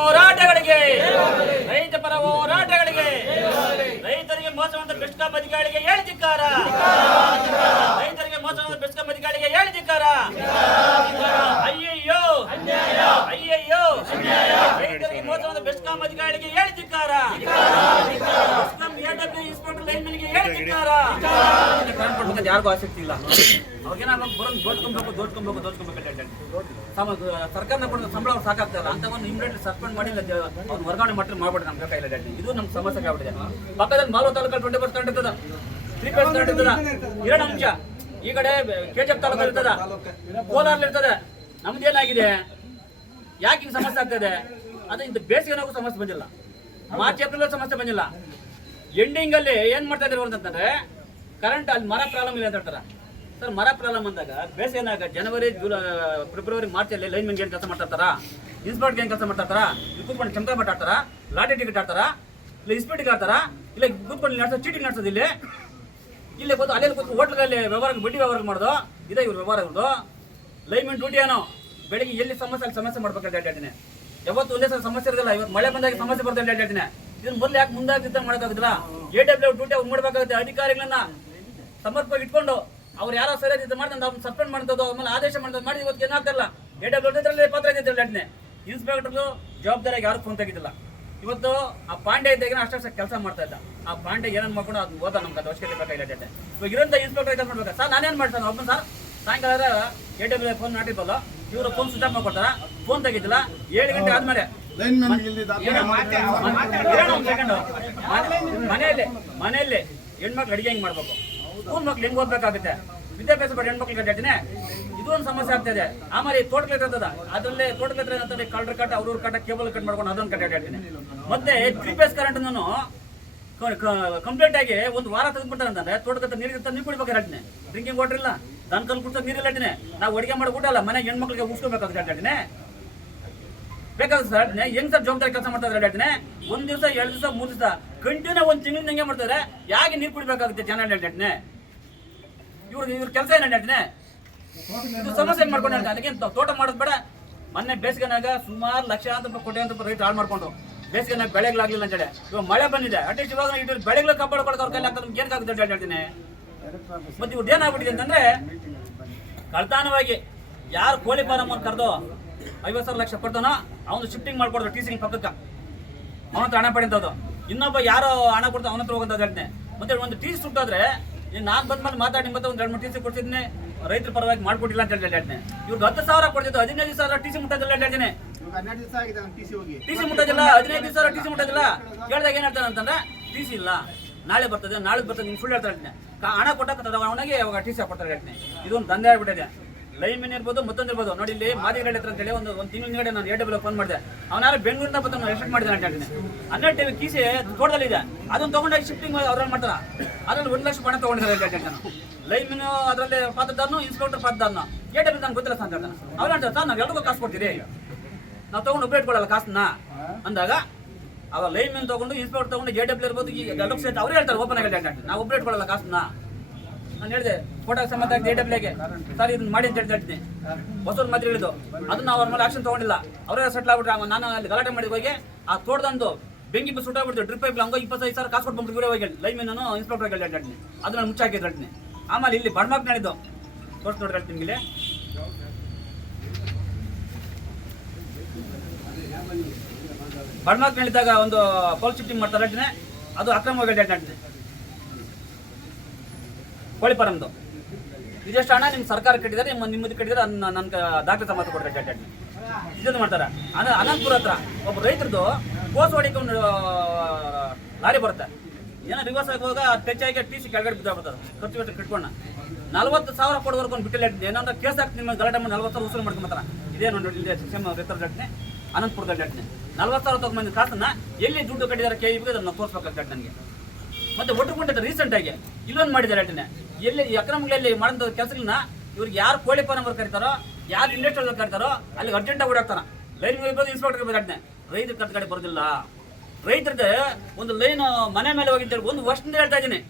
ಹೋರಾಟಗಳಿಗೆ, ರೈತ ಪರ ಹೋರಾಟಗಳಿಗೆ, ರೈತರಿಗೆ ಮೋಸವಂತ ಬೆಸ್ಕಾಂ ಅಧಿಕಾರಿಗೆ ಹೇಳಿದಿಕ್ಕಾರ ರೈತರಿಗೆ ಮೋಸವಂತ ಬೆಸ್ಕಾಂ ಅಧಿಕಾರಿಗೆ ಹೇಳಿದಿಕ್ಕಾರ ಅಯ್ಯಯ್ಯೋ ಅಯ್ಯಯ್ಯೋ ರೈತರಿಗೆ ಮೋಸವಂತ ಬೆಸ್ಕಾಂ ಅಧಿಕಾರಿಗೆ ಹೇಳಿದಿಕ್ಕಾರ ಯಾರಿಗೂ ಆಸಕ್ತಿ ಇಲ್ಲ. ಅವ್ರಿಗೇನ ಬರೋದು ದೋಚ್ಕೊಬೇಕು ದೋಚ್ಕೊಬೇಕು ದೋಚ್ಕೊಬೇಕು ಸರ್ಕಾರನ ಕೊಡೋ ಸಂಬಳ ಅವ್ರು ಸಾಕಾಗ್ತಾ ಇಲ್ಲ. ಅಂತ ಒಂದು ಇಮಿಡಿಯೇಟ್ಲಿ ಸಸ್ಪೆಂಡ್ ಮಾಡಿ ಅವ್ನು ವರ್ಗಾವಣೆ ಮಾಡಿ ಮಾಡ್ಬಿಟ್ಟು ನಮ್ಗೆ ಕೈಲ ಇದು ನಮ್ಮ ಸಮಸ್ಯೆ ಆಗ್ಬಿಟ್ಟಿದೆ. ಪಕ್ಕದಲ್ಲಿ ಮಾಲೋ ತಾಲೂಕಲ್ಲಿ ಟ್ವೆಂಟಿ ಪರ್ಸೆಂಟ್ ಇರ್ತದ. ತ್ರೀ ಪರ್ಸೆಂಟ್ ಇರ್ತದ. ಎರಡು ಅಂಶ. ಈ ಕಡೆ ಕೆಜೆಪ್ ತಾಲೂಕಲ್ಲಿ ಇರ್ತದ. ಕೋಲಾರಲ್ಲಿ ಇರ್ತದ. ನಮ್ದೇನಾಗಿದೆ ಯಾಕೆ ಹಿಂಗೆ ಸಮಸ್ಯೆ ಆಗ್ತದೆ ಅದು ಇಂದ ಬೇಸಿಗೆ ನಾವು ಸಮಸ್ಯೆ ಬಂದಿಲ್ಲ. ಮಾರ್ಚ್ ಏಪ್ರಿಲ್ ಸಮಸ್ಯೆ ಬಂದಿಲ್ಲ. ಎಂಡಿಂಗ್ ಅಲ್ಲಿ ಏನ್ ಮಾಡ್ತಾ ಇದ್ರು ಅಂತಂದ್ರೆ ಕರೆಂಟ್ ಅಲ್ಲಿ ಮರ ಪ್ರಾಬ್ಲಮ್ ಇಲ್ಲ ಅಂತ ಹೇಳ್ತಾರೆ. ಸರ್ ಮರ ಪ್ರಾಬ್ಲಮ್ ಅಂದಾಗ ಬೇಸಿಗೆನಾಗ ಜನವರಿ ಜುಲೈ ಫೆಬ್ರವರಿ ಮಾರ್ಚ್ ಅಲ್ಲಿ ಲೈನ್ ಮೆನ್ಗೆ ಕೆಲಸ ಮಾಡ್ತಾರ ಇನ್ಸ್ಪೆಕ್ಟ್ ಏನ್ ಕೆಲಸ ಮಾಡ್ತಾರ ಇಕ್ವಿಪ್ಮೆಂಟ್ ಕೂತ್ಕೊಂಡು ಚಂದ್ರ ಮಟ್ಟ ಆಡ್ತಾರ ಲಾಟಿ ಟಿಕೆಟ್ ಆಡ್ತಾರ ಇಲ್ಲ ಇನ್ಸ್ಪೆಕ್ಟ್ ಆಡ್ತಾರ ಇಲ್ಲ ಕೂತ್ಕೊಂಡು ನಡ್ಸೋದು ಚೀಟಿಂಗ್ ನಡ್ಸೋದು ಇಲ್ಲಿ? ಇಲ್ಲಿ ಕೂತು ಅಲ್ಲೇ ಕೂತು ಹೋಟ್ಲಲ್ಲಿ ವ್ಯವಹಾರ ಬಡ್ಡಿ ವ್ಯವಹಾರ ಮಾಡೋದು? ಇದೇ ಇವ್ರ ವ್ಯವಹಾರ ಇವ್ರದ್ದು? ಲೈನ್ಮೆಂಟ್ ಡ್ಯೂಟಿ ಏನೋ? ಬೆಳಿಗ್ಗೆ ಎಲ್ಲಿ ಸಮಸ್ಯೆ ಅಲ್ಲಿ ಸಮಸ್ಯೆ ಮಾಡ್ಬೇಕಂತ ಹೇಳ್ತೀನಿ ಯಾವತ್ತು ಒಂದೇ ಸಲ ಸಮಸ್ಯೆ ಇರೋದಿಲ್ಲ, ಇವತ್ತು ಮಳೆ ಬಂದಾಗ ಸಮಸ್ಯೆ ಬರ್ತದೆ ಅಂತ ಹೇಳ್ತೀನಿ ಇದನ್ನ ಮೊದಲು ಯಾಕೆ ಮುಂದಾಗಿದ್ದ ಮಾಡೋಕ್ಕಾಗುದಿಲ್ಲ? ಎ ಡಬ್ಲ್ಯೂ ಡ್ಯೂಟಿ ಅವ್ರು ಮಾಡ್ಬೇಕಾಗುತ್ತೆ. ಅಧಿಕಾರಿಗಳನ್ನ ಸಮರ್ಪವಾಗಿ ಇಟ್ಕೊಂಡು ಅವ್ರು ಯಾರೋ ಸರಿಯಾದ ಇದು ಮಾಡ್ದಂತ ಅವ್ರನ್ನ ಸಸ್ಪೆಂಡ್ ಮಾಡ್ತದೋ ಆಮೇಲೆ ಆದೇಶ ಮಾಡ್ತದೆ ಮಾಡಿ ಇವತ್ತು ಏನಾಗ್ತಿಲ್ಲ ಎ ಡಬ್ಲ್ಯೂ ಇದ್ರಲ್ಲಿ ಪಾತ್ರ ಇದೆ ಲಡ್ನೆ ಇನ್ಸ್ಪೆಕ್ಟರ್ದು ಜವಾಬ್ದಾರಿಯಾಗಿ ಯಾರು ಫೋನ್ ತೆಗಿದಿಲ್ಲ ಇವತ್ತು ಆ ಪಾಂಡೆ ಇದ್ದಾಗ ಅಷ್ಟೇ ಕೆಲಸ ಮಾಡ್ತಾ ಇದ್ದ. ಆ ಪಾಂಡೆ ಏನನ್ ಮಾಡ್ಕೊಂಡು ಅದು ಓದ ನಮ್ಗೆ ಅದು ಅವಶ್ಯಕತೆ ಬೇಕಾಗಿಲ್ಲ ಇವಾಗ ಇರೋಂಥ ಇನ್ಸ್ಪೆಕ್ಟರ್ ಕೆಲಸ ಮಾಡ್ಬೇಕು? ಸರ್ ನಾನೇನ್ ಮಾಡ್ತಾನೆ? ಒಬ್ಬನ ಸರ್, ಸಾಯಂಕಾಲ ಎ ಡಬ್ಲ್ಯೂ ಫೋನ್ ನಾಟಿದ್ವಲ್ಲ ಇವರು ಫೋನ್ ಸ್ವಿಚ್ ಆಫ್ ಮಾಡ್ಕೊಡ್ತಾರ? ಫೋನ್ ತೆಗಿದಿಲ್ಲ ಏಳು ಗಂಟೆ ಆದ್ಮೇಲೆ ಮನೆಯಲ್ಲಿ ಮನೆಯಲ್ಲಿ ಹೆಣ್ಮಕ್ಳು ಅಡಿಗೆ ಹೆಂಗ್ ಮಾಡ್ಬೇಕು? ಸ್ಕೂಲ್ ಮಕ್ಳು ಹೆಂಗ್ ಓದ್ಬೇಕಾಗುತ್ತೆ? ವಿದ್ಯಾಭ್ಯಾಸ ಪಡ ಹೆಣ್ಮಕ್ಳಿಗೆ ಹೇಳ್ತೀನಿ. ಇದು ಒಂದು ಸಮಸ್ಯೆ ಆಗ್ತಿದೆ ಆಮೇಲೆ ತೋಟಕ್ಕೆ ಇರ್ತದ. ಅದರಲ್ಲೇ ತೋಟಕ್ಕೆ ಏನಂತಂದ್ರೆ ಕಳ್ರ ಕಟ್ಟ ಅವ್ರ ಕಟ್ಟ ಕೇಬಲ್ ಕಟ್ ಮಾಡ್ಕೊಂಡು ಅದನ್ನ ಕಟ್ಟ ಹೇಳ್ತೀನಿ. ಮತ್ತೆ ತ್ರೀ ಫೇಸ್ ಕರೆಂಟ್ ನಾನು ಕಂಪ್ಲೀಟ್ ಆಗಿ ಒಂದು ವಾರ ತೆಗೆದ್ಬಿಡ್ತಾರೆ ಅಂತಂದ್ರೆ ತೋಟಕ್ಕೆ ನೀರು ಇರ್ತಾರೆ ನೀರು ಕುಡಿಬೇಕು ಹೇಳ್ತೀನಿ. ಡ್ರಿಂಕಿಂಗ್ ವಾಟರ್ ಇಲ್ಲ. ದನ್ ಕಲ್ ಕುಡ್ಸೋ ನೀರಿಲ್ಲ ಹೇಳ್ತೀನಿ. ನಾವು ಅಡಿಗೆ ಮಾಡಿ ಊಟ ಅಲ್ಲ ಮನೆ ಹೆಣ್ಮಕ್ಳಿಗೆ ಉಳಿಸ್ಕೋಬೇಕಾಗುತ್ತೆ ಹೇಳ್ತೀನಿ. ಬೇಕಾಗುತ್ತೆ ಸರ್ ಹೆಂಗ್ ಸರ್ ಜವಾಬ್ದಾರಿ ಕೆಲಸ ಮಾಡ್ತಾ ಇದ್ದಾರೆ ಹೇಳ್ತೀನಿ ಒಂದ್ ದಿವಸ, ಎರಡು ದಿವಸ, ಮೂರ್ ದಿವಸ ಕಂಟಿನ್ಯೂ ಒಂದ್ ತಿಂಗಳಿಂದ ಹೆಂಗೆ ಮಾಡ್ತಾರೆ ಯಾಕೆ ನೀರು ಕುಡಿಬೇಕಾಗುತ್ತೆ ಜನ ಹೇಳ್ತೀನಿ ಇವ್ರ ಇವ್ರ ಕೆಲಸ ಏನ್ ಹೇಳ್ತೀನಿ ಇದು ಸಮಸ್ಯೆ ಏನ್ ಮಾಡ್ಕೊಂಡು ಅದಕ್ಕೆ ತೋಟ ಮಾಡೋದು ಬೇಡ. ಮೊನ್ನೆ ಬೇಸಿಗೆನಾಗ ಸುಮಾರು ಲಕ್ಷಾಂತರ ರೂಪಾಯಿ ಅಂತ ರೈತ ಹಾಳು ಮಾಡ್ಕೊಂಡು. ಬೇಸಿಗೆನಾಗ ಬೆಳೆಗಳಾಗ್ಲಿಲ್ಲ ಅಂತೇಳಿ ಇವಾಗ ಮಳೆ ಬಂದಿದೆ. ಅಟ್ಲೀಸ್ಟ್ ಇವಾಗ ಇಟ್ಟು ಬೆಳೆಗಳು ಕಾಪಾಡ್ಕೊಳಕ್ಕೆ ಅವ್ರ ಕೈಲಿ ನಮ್ಗೆ ಏನಾಗುತ್ತೆ ಅಂತ ಹೇಳ್ತೀನಿ ಮತ್ತೆ ಇವ್ರದ್ದು ಏನಾಗ್ಬಿಟ್ಟಿದೆ ಅಂತಂದ್ರೆ, ಕಳ್ತಾನವಾಗಿ ಯಾರು ಕೋಳಿ ಫಾರಂ ಅಂತ ಕರೆದು ಐವತ್ತು ಸಾವಿರ ಲಕ್ಷ ಕೊಡ್ತಾನ ಅವನು ಶಿಫ್ಟಿಂಗ್ ಮಾಡ್ಕೊಡ್ದು ಟಿ ಸಿಂಗ್ ಪಕ್ಕಕ್ಕೆ. ಅವನ ಹತ್ರ ಹಣ ಪಡೆಂತದ್ದು. ಇನ್ನೊಬ್ಬ ಯಾರೋ ಹಣ ಕೊಡ್ತಾ ಅವನ ಹತ್ರ ಹೋಗಂತ ಹೇಳ್ತೇನೆ. ಮತ್ತೆ ಒಂದು ಟಿ ಸಿ ಸುಟ್ಟಾದ್ರೆ ನೀನು ನಾನು ಬಂದ್ಮೇಲೆ ಮಾತಾಡಿ ಮತ್ತೆ ಒಂದು ಎರಡು ಮೂರು ಟಿ ಸಿ ಕೊಡ್ತಿದ್ದೀನಿ ರೈತರ ಪರವಾಗಿ ಮಾಡ್ಕೊಟ್ಟಿಲ್ಲ ಅಂತ ಹೇಳಿ ಹೇಳ್ತೇನೆ. ಇವ್ರಿಗೆ ಹತ್ತು ಸಾವಿರ ಕೊಡ್ತಿದ್ದು ಹದಿನೈದು ಸಾವಿರ ಟಿ ಸಿ ಮುಟ್ಟೋದಿಲ್ಲ ಹೇಳ್ತೇನೆ. ಟಿ ಸಿ ಮುಟ್ಟೋದಿಲ್ಲ ಹದಿನೈದು ಸಾವಿರ ಟಿ ಸಿ ಮುಟ್ಟೋದಿಲ್ಲ. ಕೇಳಿದಾಗ ಏನ್ ಹೇಳ್ತಾನೆ ಅಂತಂದ್ರೆ ಟಿ ಸಿ ಇಲ್ಲ. ನಾಳೆ ಬರ್ತದೆ ನಾಳೆ ಬರ್ತದೆ ನಿಮ್ಗೆ ಫುಲ್ ಹೇಳ್ತಾ ಹೇಳ್ತೀನಿ. ಹಣ ಕೊಟ್ಟಾಗ ಅವನಿಗೆ ಅವಾಗ ಟಿ ಸಿ ಕೊಡ್ತಾರೆ ಹೇಳ್ತೀನಿ. ಇದೊಂದು ದಂಧೆ ಆಗ್ಬಿಟ್ಟಿದೆ. ಲೈನ್ ಮೆನ್ ಇರ್ಬೋದು, ಮತ್ತೊಂದು ಇರ್ಬೋದು. ನೋಡಿ ಇಲ್ಲಿ ಮಾದಿಗಡೆ ಹತ್ರ ಅಂತ ಹೇಳಿ ಒಂದು ಒಂದು ತಿಂಗಳ ಹಿಂದೆ ನಾನು ಏರ್ ಡಬ್ಲ್ಯೂ ಫೋನ್ ಮಾಡಿದೆ. ಅವನಾರು ಬೆಂಗಳೂರಿಂದ ಬಂದು ನಾನು ಎಕ್ಸ್ಪೆಕ್ಟ್ ಮಾಡಿದೆ ಅಂತ ಹೇಳ್ತೀನಿ. ಹನ್ನೆರಡು ಟೈಮ್ ಕೀಸೆ ತೋಟದಲ್ಲಿದೆ ಅದನ್ನು ತಗೊಂಡಾಗ ಶಿಫ್ಟಿಂಗ್ ಅವ್ರಲ್ಲಿ ಮಾಡ್ತಾರೆ? ಅದ್ರಲ್ಲಿ ಒಂದು ಲಕ್ಷ ಪಣ ತಗೊಂಡಿದ್ದಾರೆ ಅಂತ ಹೇಳ್ತೀನಿ ಲೈನ್ ಮೆನ್ ಅದರಲ್ಲಿ ಪಾತ್ರದಾರನು ಇನ್ಸ್ಪೆಕ್ಟರ್ ಪಾತ್ರದಾರನು ಏರ್ ಡಬ್ಲ್ಯೂ ನಂಗೆ ಗೊತ್ತಿಲ್ಲ ಅಂತ ಹೇಳ್ತಾನೆ ಅವ್ರು ಹೇಳ್ತಾರೆ, ಸರ್, ನಾವು ಎಲ್ರಿಗೂ ಕಾಸು ಕೊಡ್ತೀರಿ. ನಾವು ತಗೊಂಡು ಅಪ್ಡೇಟ್ ಕೊಡಲ್ಲ ಕಾಸನ್ನ ಅಂದಾಗ ಅವ ಲೈನ್ ಮೆನ್ ತಗೊಂಡು ಇನ್ಸ್ಪೆಕ್ಟರ್ ತಗೊಂಡು ಎ ಡಬ್ಲ್ಯೂ ಇರ್ಬೋದು, ಈಗ ಅಂತ ಅವ್ರು ಹೇಳ್ತಾರೆ ಓಪನ್ ಆಗಿ ನಾವು ಅಪ್ಡೇಟ್ ಕೊಡಲ್ಲ ಕಾಸನ್ನ ನಾನು ಹೇಳಿದೆ ಫೋಟೋ ಸಂಬಂಧ ಜೆ ಡಬ್ಲ್ಯೂಗೆ ಸರ್ ಇದನ್ನ ಮಾಡಿ ಅಂತ ಹೇಳ್ತಿದ್ದೆ ಹೇಳ್ತೀನಿ ಮಾತ್ರ ಹೇಳಿದ್ದು. ಅದನ್ನ ಅವ್ರ ಮೇಲೆ ಆಕ್ಷನ್ ತಗೊಂಡಿಲ್ಲ. ಅವರೇ ಸೆಟ್ಲ್ ಆಗ್ಬಿಟ್ರೆ. ನಾನು ಅಲ್ಲಿ ಗಲಾಟೆ ಮಾಡಿದ ಹೋಗಿ ಆ ತೋಟದಂದು ಬೆಂಕಿ ಸುಟ್ಟಾಗ್ಬಿಡ್ತು. ಡ್ರಿಪ್ ಪೈಪ್ ಹಂಗ ಇಪ್ಪತ್ತೈದು ಸಾವಿರ ಕಾಸು ಕೊಟ್ಟು ಇವರೇ ಹೋಗಿ ಲೈನ್ ನಾನು ಇನ್ಸ್ಪೆಕ್ಟರ್ ಹೇಳಿ ಹೇಳ್ತೀನಿ. ಅದನ್ನ ಮುಚ್ಚಾಕಿದ್ದು ಹೇಳ್ತೀನಿ. ಆಮೇಲೆ ಇಲ್ಲಿ ಬಡ್ಮಾಕ್ ನಡೆದು. ತೋರ್ಸ್ ನೋಡ್ರಿ ಹೇಳ್ತೀನಿ ಇಲ್ಲಿ ಬಡ್ಮಾಕ್ ನಡೆದಾಗ ಒಂದು ಪೋಲ್ ಶಿಫ್ಟಿಂಗ್ ಮಾಡ್ತಾರೆ ಅದು ಅಕ್ರಮವಾಗಿ ಹೇಳ್ತೀನಿ. ಕೋಳಿ ಫಾರಮ್ದು ಇದೆಷ್ಟು ಹಣ ನಿಮ್ಮ ಸರ್ಕಾರ ಕಟ್ಟಿದ್ದಾರೆ, ನಿಮ್ಮ ನಿಮ್ಮದು ಕಟ್ಟಿದ್ರೆ ಅದನ್ನ ನನ್ಗೆ ದಾಖಲೆ ಸಮಾತ ಕೊಡ್ತಾರೆ ಹೇಳ್ತೀನಿ ಇದನ್ನು ಮಾಡ್ತಾರೆ. ಅನ ಅನಂತಪುರ ಹತ್ರ ಒಬ್ಬ ರೈತರದು ಕೋಸ್ ಹೊಡಿಕೊಂಡು ಲಾರಿ ಬರುತ್ತೆ. ಏನೋ ರಿವರ್ಸ್ ಆಗುವಾಗ ಹೋಗ ಟಚ್ ಆಗಿ ಟಿ ಸಿ ಕೆಳಗಡೆ ಬಿದ್ದಾಗ್ಬಿಡ್ತಾರೆ ಖರ್ಚು ವೆಚ್ಚ ಕಟ್ಕೊಂಡ. ನಲ್ವತ್ತು ಸಾವಿರ ಕೊಡೋವರೆಗೂ ಒಂದು ಬಿಟ್ಟಲ್ಲಿ ಹೇಳ್ತೀನಿ ಏನಂದ್ರೆ ಕೇಸ್ ಹಾಕಿ ನಿಮ್ಮ ಗಲಾಟೆ ಮಾಡಿ ನಲ್ವತ್ತು ಸಾವಿರ ಉಸುರು ಮಾಡ್ಕೊಂಬತ್ತಾರ ಇದೇ ನೋಡಿ ಇಲ್ಲಿ ಸಿಸ್ಟಮ್ ರೈತರ ಘಟನೆ, ಅನಂತಪುರದ ಘಟನೆ. ನಲ್ವತ್ತು ಸಾವಿರ ತಗೊಂಬಂದು ಕಾಸನ್ನ ಎಲ್ಲಿ ದುಡ್ಡು ಕಟ್ಟಿದ್ದಾರೆ ಕೆ ಇಗೆ ಅದನ್ನ ತೋರಿಸ್ಬೇಕಾಗ್ತದೆ ನನಗೆ. ಮತ್ತೆ ಒಟ್ಟು ರೀಸೆಂಟ್ ಆಗಿ ಇಲ್ಲೊಂದು ಮಾಡಿದ್ದಾರೆ ಹೇಳ್ತೀನಿ ಎಲ್ಲಿ ಅಕ್ರಮಗಳಲ್ಲಿ ಮಾಡಿದ ಕೆಲಸಗಳನ್ನ ಇವ್ರಿಗೆ ಯಾರು ಕೋಳಿ ಫಾರಂ ಅವ್ರು ಕರೀತಾರೋ, ಯಾರು ಇಂಡಸ್ಟ್ರಿಯಲ್ ಕರೀತಾರೋ ಅಲ್ಲಿ ಅರ್ಜೆಂಟ್ ಆಗಿ ಓಡಾಡ್ತಾನ ಲೈನ್ ಇರ್ಬೋದು ಇನ್ಸ್ಪೆಕ್ಟರ್ ಹೇಳ್ತೀನಿ ರೈತರ ಕತ್ ಕಡೆ ಬರೋದಿಲ್ಲ. ರೈತರದ್ದು ಒಂದು ಲೈನ್ ಮನೆ ಮೇಲೆ ಹೋಗಿದ್ದ ಒಂದು ವರ್ಷದಿಂದ ಹೇಳ್ತಾ ಇದ್ದೀನಿ.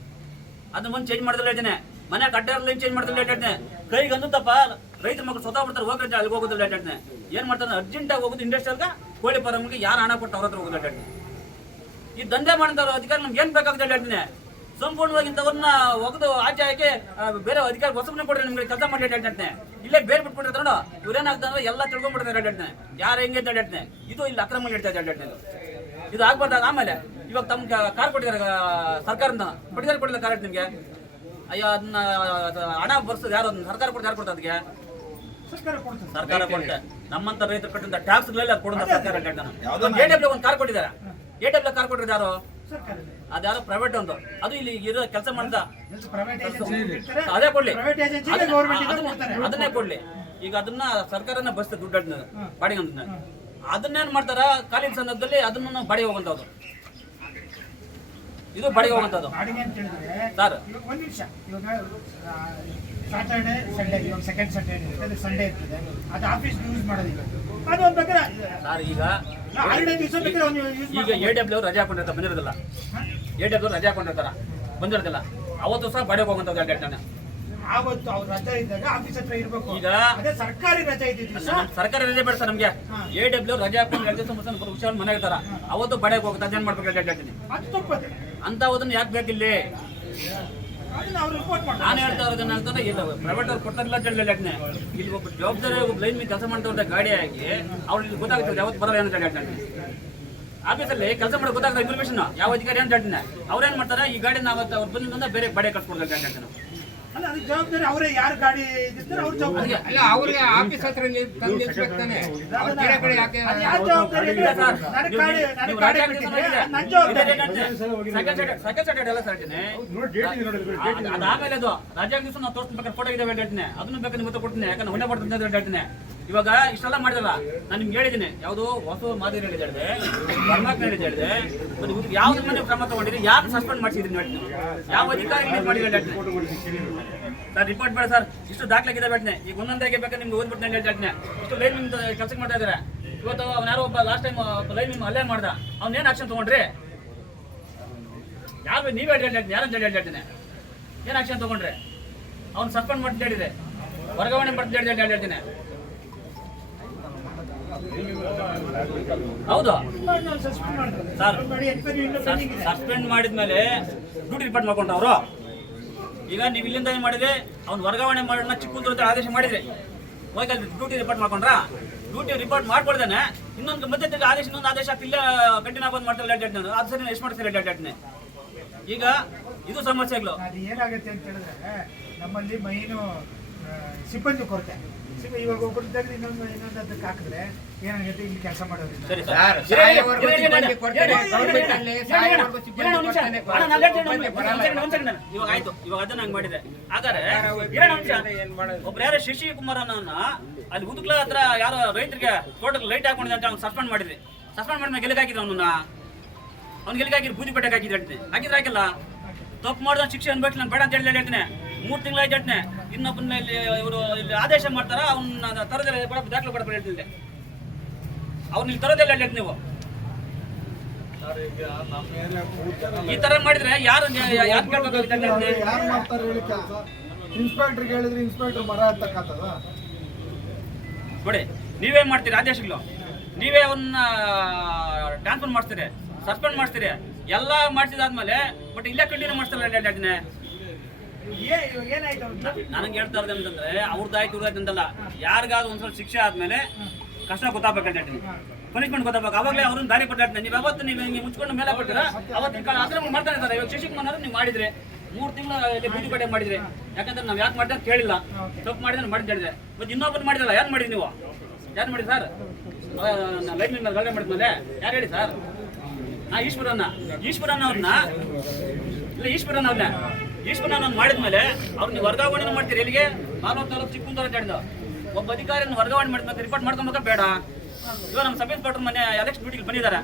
ಅದನ್ನ ಮುಂದೆ ಚೇಂಜ್ ಮಾಡಿದ್ರೆ ಹೇಳ್ತೇನೆ. ಮನೆ ಕಟ್ಟೆ ಲೈನ್ ಚೇಂಜ್ ಮಾಡಿದ್ರೆ ಹೇಳ್ತೇನೆ ಕೈಗೆ ಅಂದಪ್ಪ ರೈತರ ಮಕ್ಕಳು ಸ್ವತಃ ಬಿಡ್ತಾರೆ ಹೋಗ್ತಾರೆ ಅಲ್ಲಿಗೆ ಹೋಗೋದಿಲ್ಲ ಹೇಳ್ತೇನೆ ಏನ್ ಮಾಡ್ತಾರೆ ಅರ್ಜೆಂಟ್ ಆಗಿ ಹೋಗೋದು ಇಂಡಸ್ಟ್ರಿಯಲ್ಗೆ ಕೋಳಿ ಫಾರಂಗೆ ಯಾರು ಹಣ ಕೊಟ್ಟು ಅವ್ರ ಹತ್ರ ಹೋಗೋದಿಲ್ಲ ಹೇಳ್ತೇನೆ ಈ ದಂಧೆ ಮಾಡಿದವರು ಅಧಿಕಾರಿ ನಮ್ಗೆ ಏನ್ ಬೇಕಾಗುತ್ತೆ ಅಡ್ಡಾಡ್ತೀನಿ ಸಂಪೂರ್ಣವಾಗಿ ಇಂಥವ್ರನ್ನ ಒಗೆದು ಆಚೆ ಹಾಕಿ ಬೇರೆ ಅಧಿಕಾರ ಹೊಸಬ್ನ ಕೊಡ್ರಿ ನಿಮ್ಗೆ ಕೆಲಸ ಮಾಡಿ ಅಡ್ಡಾಡ್ತಾನೆ ಇಲ್ಲೇ ಬೇರೆ ಬಿಟ್ಬಿಟ್ಟಿರ್ತಾರೆ ನೋಡು ಇವ್ರೇನಾಗ್ತಂದ್ರೆ ಎಲ್ಲ ತಿಳ್ಕೊಂಡ್ಬಿಡ್ತಾರೆ ಅಡ್ಡಾಡ್ತಾನೆ ಯಾರು ಹೆಂಗೆ ಅಡ್ಡಾಡ್ತಾನೆ ಇದು ಇಲ್ಲಿ ಅಕ್ರಮ ನಡೀತಾ ಅಡ್ಡಾಡ್ತಾನೆ ಇದು. ಆಗ್ಬಾರ್ದಾಗ ಆಮೇಲೆ ಇವಾಗ ತಮ್ಮ ಕಾರ್ ಕೊಟ್ಟಿದ್ದಾರೆ ಸರ್ಕಾರದ ಸರ್ಕಾರದಿಂದ. ಕೊಟ್ಟಿದ್ದಾರೆ ಕೊಟ್ಟಿಲ್ಲ ಕಾರ್ ನಿಮ್ಗೆ? ಅಯ್ಯೋ ಅದನ್ನ ಅದು ಹಣ ಬರ್ಸೋದು ಯಾರು ಅದನ್ನ ಸರ್ಕಾರ ಕೊಟ್ಟು ಯಾರು ಕೊಡ್ತಾರೆ ಅದಕ್ಕೆ? ಸರ್ಕಾರ ಕೊಟ್ಟೆ ನಮ್ಮಂತ ರೈತರು ಕಟ್ಟಿದ ಟ್ಯಾಕ್ಸ್ಗಳೆಲ್ಲ ಕೊಡೋದು ಸರ್ಕಾರ ಎ ಡಬ್ಲ್ಯೂ ಒಂದು ಕಾರ್ ಕೊಟ್ಟಿದ್ದಾರೆ. ಎ ಡಬ್ಲ್ಯೂ ಕಾರ್ ಕೊಟ್ಟಿದ್ದಾರೆ ಯಾರು? ಅದ್ಯಾರೋ ಪ್ರೈವೇಟ್ ಒಂದು. ಅದು ಇಲ್ಲಿ ಇರೋ ಕೆಲಸ ಮಾಡ್ದ ಪ್ರೈವೇಟ್ ಏಜೆನ್ಸಿ ಅದೇ ಕೊಡ್ಲಿ. ಅದನ್ನ- ಅದನ್ನೇ ಕೊಡ್ಲಿ. ಈಗ ಅದನ್ನ ಸರ್ಕಾರನ ಬಸ್ ದುಡ್ಡು ಬಾಡಿಗೆ ಅಂತ ಅದನ್ನೇನ್ ಮಾಡ್ತಾರ? ಕಾಲಿನ ಸಂದರ್ಭದಲ್ಲಿ ಅದನ್ನ ಬಾಡಿಗೆ ಹೋಗಂತವ್ರು. ಇದು ಬಾಡಿಗೆ ಹೋಗಂತದ್ದು ಬಾಡಿಗೆ ಅಂತ ಹೇಳಿದ್ರೆ ಸರ್. ಒಂದು ನಿಮಿಷ. ಇವಾಗ ಸಾಟರ್ಡೆ ಸಂಡೇ ಇವಾಗ ಸೆಕೆಂಡ್ ಸಂಡೇ ಇರ್ತದೆ ಸಂಡೇ ಇರ್ತದೆ. ಅದು ಆಫೀಸ್ ಯೂಸ್ ಮಾಡೋದಿಲ್ಲ. ಅದು ಒಂದು ಬೇಕಾದ್ರೆ ಸರ್ ಈಗ ಹಾಲಿಡೇ ದಿವಸ ಬೇಕಾದ್ರೆ ಒಂದು ಯೂಸ್ ಈಗ ಎ ಡಬ್ಲ್ಯೂ ರಜೆ ಹಾಕೊಂಡಿರ್ತಾರೆ ಬಂದಿರೋದಿಲ್ಲ. ಎ ಡಬ್ಲ್ಯೂ ರಜೆ ಹಾಕೊಂಡಿರ್ತಾರ ಬಂದಿರೋದಿಲ್ಲ. ಅವತ್ತು ಸಹ ಬಾಡಿಗೆ ಹೋಗಂತದ್ದು ಎರಡು ಆವತ್ತು ಅವ್ರು ರಜೆ ಇದ್ದಾಗ ಆಫೀಸ್ ಹತ್ರ ಇರ್ಬೇಕು. ಈಗ- ಅದೇ ಸರ್ಕಾರಿ ರಜೆ ಇದ್ದಿದ್ದು ಸರ್ಕಾರಿ ನಮ್ ಸರ್ಕಾರ ರಜೆ ಬೇಡ ಸರ್ ನಮ್ಗೆ. ಎ ಡಬ್ಲ್ಯೂ ರಜೆ ಹಾಕೊಂಡು ಎರಡು ದಿವಸ ಮುಗಿಸ್ಕೊಂಡು ಹುಷಾರ್ ಮನೆ ಇರ್ತಾರ ಅವತ್ತು ಬಾಡಿಗೆ ಹೋಗುತ್ತೆ ಅದೇನ್ ಮಾಡ್ಬೇಕು ಅಂತ ಹೇಳ್ತೀನಿ ಅದು ತಪ್ಪದೆ ಅಂತ ಅದನ್ನ ಯಾಕೆ ಬೇಕಿಲ್ಲ ಅದನ್ನ ಅವ್ರು ರಿಪೋರ್ಟ್ ನಾನು ಮಾಡ್ತಾರೆ ಹೇಳ್ತಾ ಇರೋದನ್ನ ಅಂತಂದ್ರೆ ಇಲ್ಲ ಪ್ರೈವೇಟ್ ಅವ್ರು ಕೊಡ್ತಾರಿಲ್ಲ ಅಂತ ಹೇಳಿ ಹೇಳ್ತೀನಿ ಇಲ್ಲಿ ಒಬ್ಬ ಜವಾಬ್ದಾರಿ ಒಬ್ಬ ಲೈನ್ ಮೇಲೆ ಕೆಲಸ ಮಾಡ್ತಾ ಗಾಡಿ ಆಗಿ ಅವ್ರು ಇಲ್ಲಿ ಗೊತ್ತಾಗ್ತದೆ ಯಾವತ್ತು ಬರಲ್ಲ ಅಂತ ಹೇಳ್ತೀನಿ ಆಫೀಸಲ್ಲಿ ಕೆಲಸ ಮಾಡಿ ಗೊತ್ತಾಗಲ್ಲ ಇನ್ಫಾರ್ಮೇಶನ್ ಯಾವ ಅಧಿಕಾರಿ ಅಂತ ಹೇಳ್ತೀನಿ ಅವ್ರೇನ್ ಮಾಡ್ತಾರೆ ಈ ಗಾಡಿ ನಾವು ಅವ್ರು ಬಂದಿಂದ ಬೇರೆ ಬಡೆ ಕಟ್ಕೊಡ್ಬೇಕು ಅಂತ ಹೇಳ್ತೀನಿ ಅಲ್ಲ ಅದಕ್ಕೆ ಜವಾಬ್ದಾರಿ ಅವರೇ ಯಾರು ಗಾಡಿ ಅವ್ರ ಜವಾಬ್ದಾರಿ. ಅಲ್ಲ ಅವ್ರಿಗೆ ಆಫೀಸ್ ಹತ್ರ ನಿಲ್- ತಂದು ನಿಲ್ಸ್ಬೇಕು ತಾನೆ ಅವ್ರ ಬೇರೆ ಕಡೆ ಯಾಕೆ ಅದು ಯಾರ್ ಜವಾಬ್ದಾರಿ ಇಲ್ಲ ಇಲ್ಲ ಸರ್, ನನಗೆ ಗಾಡಿ ಗಾಡಿ ಬಿಟ್ಟಿದ್ರೆ ನನ್ನ ಜವಾಬ್ದಾರಿ. Second Saturday- sir. ಅದು ದಿವಸ ನಾವು ತೋರಿಸ್ಬೇಕಾದ್ರೆ ಫೋಟೋ ಇದೆ ಡೇಟ್ನೆ. ಅದನ್ನು ಬೇಕಾದ್ರೆ ಮತ್ತೆ ಕೊಡ್ತೀನಿ ಯಾಕಂದ್ರೆ ಹೊಣೆ ಪಡ್ತೀನಿ ಡೇಟ್ನೆ. ಹೇಳ್ತೀನಿ ಇವಾಗ ಇಷ್ಟೆಲ್ಲ ಮಾಡಿದಲ್ಲ, ನಾನು ನಿಮ್ಗೆ ಹೇಳಿದ್ದೀನಿ ಯಾವುದು ಹೊಸ ಮಾದರಿ ಹೇಳಿದೆ ಬರ್ಮಾಕ್ ಹೇಳಿದೆ ಮತ್ತೆ ಮೇಲೆ ಕ್ರಮ ತಗೊಂಡಿದ್ರೆ ಯಾರು ಸಸ್ಪೆಂಡ್ ಮಾಡಿಸಿದ್ರಿ ನೋಡಿ ಯಾವ ಅಧಿಕಾರಿ ಸರ್ ರಿಪೋರ್ಟ್ ಬೇಡ ಸರ್. ಇಷ್ಟು ದಾಖಲಾಗಿದೆ ಬೇಡ್ನೆ ಈಗ ಒಂದೊಂದಾಗಿ ಬೇಕಾದ್ರೆ ನಿಮ್ಗೆ ಓದ್ಬಿಟ್ಟು ನಾನು ಹೇಳ್ತೀನಿ. ಇಷ್ಟು ಲೈನ್ ನಿಮ್ದು ಕೆಲಸಕ್ಕೆ ಮಾಡ್ತಾ ಇದ್ದಾರೆ ಇವತ್ತು ಅವ್ನು ಯಾರೋ ಒಬ್ಬ ಲಾಸ್ಟ್ ಟೈಮ್ ಲೈನ್ ನಿಮ್ಮ ಅಲ್ಲೇ ಮಾಡ್ದ. ಅವ್ನೇನು ಆಕ್ಷನ್ ತಗೊಂಡ್ರಿ? ಯಾರು ನೀವೇ ಹೇಳ್ತೀನಿ. ಯಾರಂತ ಹೇಳಿ ಹೇಳ್ತೀನಿ ಏನು ಆಕ್ಷನ್ ತಗೊಂಡ್ರಿ? ಅವ್ನು ಸಸ್ಪೆಂಡ್ ಮಾಡ್ತಾ ಹೇಳಿದೆ. ವರ್ಗಾವಣೆ ಮಾಡ್ತಾ ಹೇಳಿ ಹೇಳ್ತೀನಿ. ಹೌದು. ಸರ್ ಸಸ್ಪೆಂಡ್ ಮಾಡಿದ್ಮೇಲೆ ಡ್ಯೂಟಿ ರಿಪೋರ್ಟ್ ಮಾಡ್ಕೊಂಡ ಅವರು. ಈಗ ನೀವು ಇಲ್ಲಿಂದ ಏನು ಮಾಡಿದ್ರೆ? ಅವ್ನು ವರ್ಗಾವಣೆ ಮಾಡೋಣ ಚಿಕ್ಕಂದ್ರ ಆದೇಶ ಮಾಡಿದ್ರಿ. ಹೋಗಿ ಅಲ್ಲಿ ಡ್ಯೂಟಿ ರಿಪೋರ್ಟ್ ಮಾಡ್ಕೊಂಡ್ರಾ? ಡ್ಯೂಟಿ ರಿಪೋರ್ಟ್ ಮಾಡ್ಕೊಡ್ದೇನೆ ಇನ್ನೊಂದು ಮಧ್ಯದಲ್ಲಿ ಆದೇಶ ಇನ್ನೊಂದು ಆದೇಶ ಇಲ್ಲ ಕಂಟಿನ್ಯೂ ಆಗೋದು ಮಾಡ್ತಾರೆ ಲೇಟ್ ನಾನು ಅದು ಸರಿ ಎಷ್ಟು ಮಾಡ್ತಾರೆ ಲೇಟ್ ಈಗ ಇದು ಸಮಸ್ಯೆಗಳು. ಅದು ಏನಾಗುತ್ತೆ ಅಂತ ಹೇಳಿದ್ರೆ ನಮ್ಮಲ್ಲಿ ಮೈನು ಸಿಬ್ಬಂದಿ ಕೊರತೆ. ಇವಾಗ ಒಬ್ಬರು ತೆಗೆದು ಇನ್ನೊಂದು ಇನ್ನೊಂದು ಅದಕ್ಕೆ ಹಾಕಿದ್ರೆ ಏನಾಗುತ್ತೆ ಇಲ್ಲಿ ಕೆಲಸ ಮಾಡೋದಿಲ್ಲ. ಇವಾಗ ಆಯ್ತು ಇವಾಗ ಅದನ್ನ ಹಂಗ್ ಮಾಡಿದೆ ಹಾಗಾದ್ರೆ? ಒಬ್ರು ಯಾರೋ ಶಶಿ ಕುಮಾರ್ ಅನ್ನೋನ್ನ ಅಲ್ಲಿ ಉದುಕ್ಲ ಹತ್ರ ಯಾರೋ ರೈತರಿಗೆ ತೋಟಕ್ಕೆ ಲೈಟ್ ಹಾಕೊಂಡಿದೆ ಅಂತ ಅವ್ನು ಸಸ್ಪೆಂಡ್ ಮಾಡಿದ್ರಿ. ಸಸ್ಪೆಂಡ್ ಮಾಡಿದ್ಮೇಲೆ ಗೆಲಕ್ಕೆ ಹಾಕಿದ್ರು ಅವನನ್ನ. ಅವ್ನು ಗೆಲಕ್ಕೆ ಹಾಕಿದ್ರು ಬೂದಿ ಪೇಟೆಗೆ ಹಾಕಿದ್ರು ಹೇಳ್ತೀನಿ ಹಾಕಿದ್ರೆ ಹಾಕಿಲ್ಲ. ತಪ್ಪು ಮಾಡಿದ ಶಿಕ್ಷೆ ಅನ್ಬೇಕು ನಾನು ಬೇಡ ಅಂತ ಹೇಳಿ ಹೇಳ್ತೀನಿ ಮೂರು ತಿಂಗಳ ಹೇಳ್ತೀನಿ ಇನ್ನೊಬ್ಬನ ಇಲ್ಲಿ ಇವರು ಇಲ್ಲಿ ಆದೇಶ ಮಾಡ್ತಾರ ಅವ್ನ ತರದಿಲ್ಲ ಕೂಡ ದಾಖಲೆ ಕೊಡಬೇಕು ಹೇಳ್ತಿದ್ದೆ ಅವ್ನ ಇಲ್ಲಿ ತರೋದಿಲ್ಲ ಹೇಳ್ತೀನಿ ನೀವು. ಈ ತರ ಮಾಡಿದ್ರೆ ಯಾರು ಯಾರು ಇನ್ಸ್ಪೆಕ್ಟರ್ಗೆ ಹೇಳಿದ್ರೆ ಇನ್ಸ್ಪೆಕ್ಟರ್ ಮರ ಹತ್ತಕ್ಕಾಗ್ತದ ನೋಡಿ ನೀವೇ ಮಾಡ್ತೀರಿ ಆದೇಶಗಳು? ನೀವೇ ಅವನ್ನ ಟ್ರಾನ್ಸ್ಫರ್ ಮಾಡ್ತೀರಿ ಸಸ್ಪೆಂಡ್ ಮಾಡ್ತೀರಿ ಎಲ್ಲ ಮಾಡಿಸಿದಾದ್ಮೇಲೆ ಬಟ್ ಇಲ್ಲೇ ಕಂಟಿನ್ಯೂ ಮಾಡ್ತಾರೆ ಹೇಳ್ತೀನಿ ಏ- ಇವಾಗ ಏನಾಯ್ತು ಅಂತ ನನಗೆ ಹೇಳ್ತಾ ಇರೋದು ಅಂತಂದ್ರೆ ಅವ್ರದ್ದಾಯ್ತು ಇವ್ರದಾಯ್ತು ಅಂತಲ್ಲ. ಯಾರಿಗಾದ್ರೂ ಒಂದ್ಸಲ ಶಿಕ್ಷೆ ಆದ್ಮೇಲೆ ಕಷ್ಟ ಗೊತ್ತಾಗ್ಬೇಕಂತ ಹೇಳ್ತೀನಿ. ಪನಿಷ್ಮೆಂಟ್ ಗೊತ್ತಾಗಬೇಕು. ಅವಾಗಲೇ ಅವ್ರನ್ನ ದಾರಿ ಕೊಟ್ಟಾಡ್ತೀನಿ ನೀವು ಯಾವತ್ತು ನೀವು ಹಿಂಗೆ ಮುಚ್ಕೊಂಡು ಮೇಲೆ ಕೊಟ್ಟಿರ ಅವತ್ತಿನ ಅಕ್ರಮ ಮಾಡ್ತಾ ಇದ್ದಾರೆ ಇವಾಗ ಮನರು ನೀವು ಮಾಡಿದ್ರೆ ಮೂರು ತಿಂಗಳು ಇಲ್ಲಿ ಬೂದಿ ಕಡೆ ಮಾಡಿದ್ರೆ ಯಾಕಂದ್ರೆ ನಾವು ಯಾಕೆ ಮಾಡಿದ್ರೆ ಅಂತ ಕೇಳಿಲ್ಲ. ತಪ್ಪು ಮಾಡಿದ್ರೆ ಮಾಡಿದ್ ಹೇಳಿದ್ರೆ ಮತ್ತೆ ಇನ್ನೊಬ್ಬರು ಮಾಡಿದಲ್ಲ ಯಾರು ಮಾಡಿದ್ರಿ ನೀವು? ಯಾರು ಮಾಡಿ ಸರ್ ಲೈನ್ ಮೇಲೆ ಗಲಾಟೆ ಮಾಡಿದ್ಮೇಲೆ ಯಾರು ಹೇಳಿ ಸರ್ ನಾ ಈಶ್ವರನ್ನ. ಈಶ್ವರನ್ನ ಅವ್ರನ್ನ. ಇಲ್ಲ ಈಶ್ವರನ್ನ ಅವ್ರನ್ನ. ಈಶ್ವರನ್ ನಾನು ಮಾಡಿದ್ಮೇಲೆ ಅವ್ರನ್ನ ವರ್ಗಾವಣೆ ಮಾಡ್ತೀರಿ, ಎಲ್ಲಿಗೆ? ನಾಲ್ವತ್ತು ನಾಲ್ಕು ಚಿಕ್ಕುಂದರ ಅಂತ ಹೇಳಿದ. ಒಬ್ಬ ಅಧಿಕಾರಿಯನ್ನು ವರ್ಗಾವಣೆ ಮಾಡಿದ್ಮೇಲೆ ರಿಪೋರ್ಟ್ ಮಾಡ್ಕೊಬೇಕಾ? ಬೇಡ. ಇವಾಗ ನಮ್ಮ ಸಬ್ ಇನ್ಸ್ಪೆಕ್ಟರ್ ಮನೆ ಎಲೆಕ್ಷನ್ ಡ್ಯೂಟಿಗೆ ಬಂದಿದ್ದಾರೆ.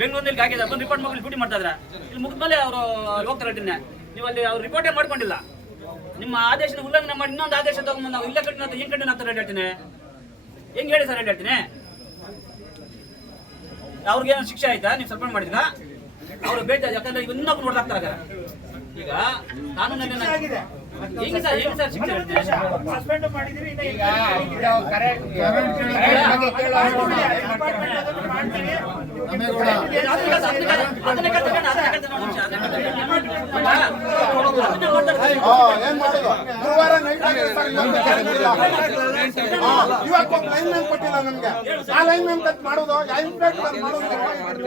ಬೆಂಗಳೂರಿನಲ್ಲಿ ಆಗಿದೆ ಬಂದು ರಿಪೋರ್ಟ್ ಮಕ್ಕಳು ಡ್ಯೂಟಿ ಮಾಡ್ತಾ ಇದ್ದಾರೆ. ಇಲ್ಲಿ ಮುಗಿದ್ಮೇಲೆ ಅವರು ಹೋಗ್ತಾರೆ ಅಡ್ಡಿನ ನೀವು ಅಲ್ಲಿ ಅವ್ರು ರಿಪೋರ್ಟೇ ಮಾಡ್ಕೊಂಡಿಲ್ಲ? ನಿಮ್ಮ ಆದೇಶದ ಉಲ್ಲಂಘನೆ ಮಾಡಿ ಇನ್ನೊಂದು ಆದೇಶ ತಗೊಂಡು ನಾವು ಇಲ್ಲೇ ಕಟ್ಟಿನ ಹೆಂಗ್ ಕಟ್ಟಿನ ಅಂತ ಹೇಳ್ತೀನಿ ಹೆಂಗ್ ಹೇಳಿ ಸರ್ ಹೇಳ್ತೀನಿ ಅವ್ರಿಗೇನು ಶಿಕ್ಷೆ ಆಯ್ತಾ? ನೀವು ಸಸ್ಪೆಂಡ್ ಮಾಡಿದ್ರ? ಅವ್ರು ಬೇಜಾರು ಯಾಕಂದ್ರೆ ಇನ್ನೊಬ್ರು ನೋಡ್ದಾಕ್ತಾರೆ ಈಗ ನಾನು ಶಿಕ್ಷೆ ಸಸ್ಪೆಂಡ್ ಮಾಡಿದಿರಿ ಏನ್ ಮಾಡೋದು? ಗುರುವಾರ ನೈಟ್ ಇವತ್ತು ಲೈನ್ ಮ್ಯಾನ್ ಕೊಟ್ಟಿಲ್ಲ ನಮ್ಗೆ. ಆ ಲೈನ್ ಮ್ಯಾನ್ ಕಟ್ ಮಾಡೋದು ಯಾವ ಇನ್ಸ್ಪೆಕ್ಟರ್ ಮಾಡೋದು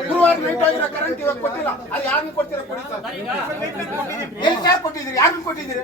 ಗುರುವಾರ ನೈಟ್ ಆಗಿರೋ ಕರೆಂಟ್ ಇವಾಗ ಕೊಟ್ಟಿಲ್ಲ. ಅದು ಯಾರನ್ನ ಕೊಡ್ತೀರಾ ಕೊಡಿ ಸರ್ ಎಲ್ಲಿ ಯಾರು ಕೊಟ್ಟಿದ್ದೀರಿ? ಯಾರನ್ನ ಕೊಟ್ಟಿದ್ದೀರಿ?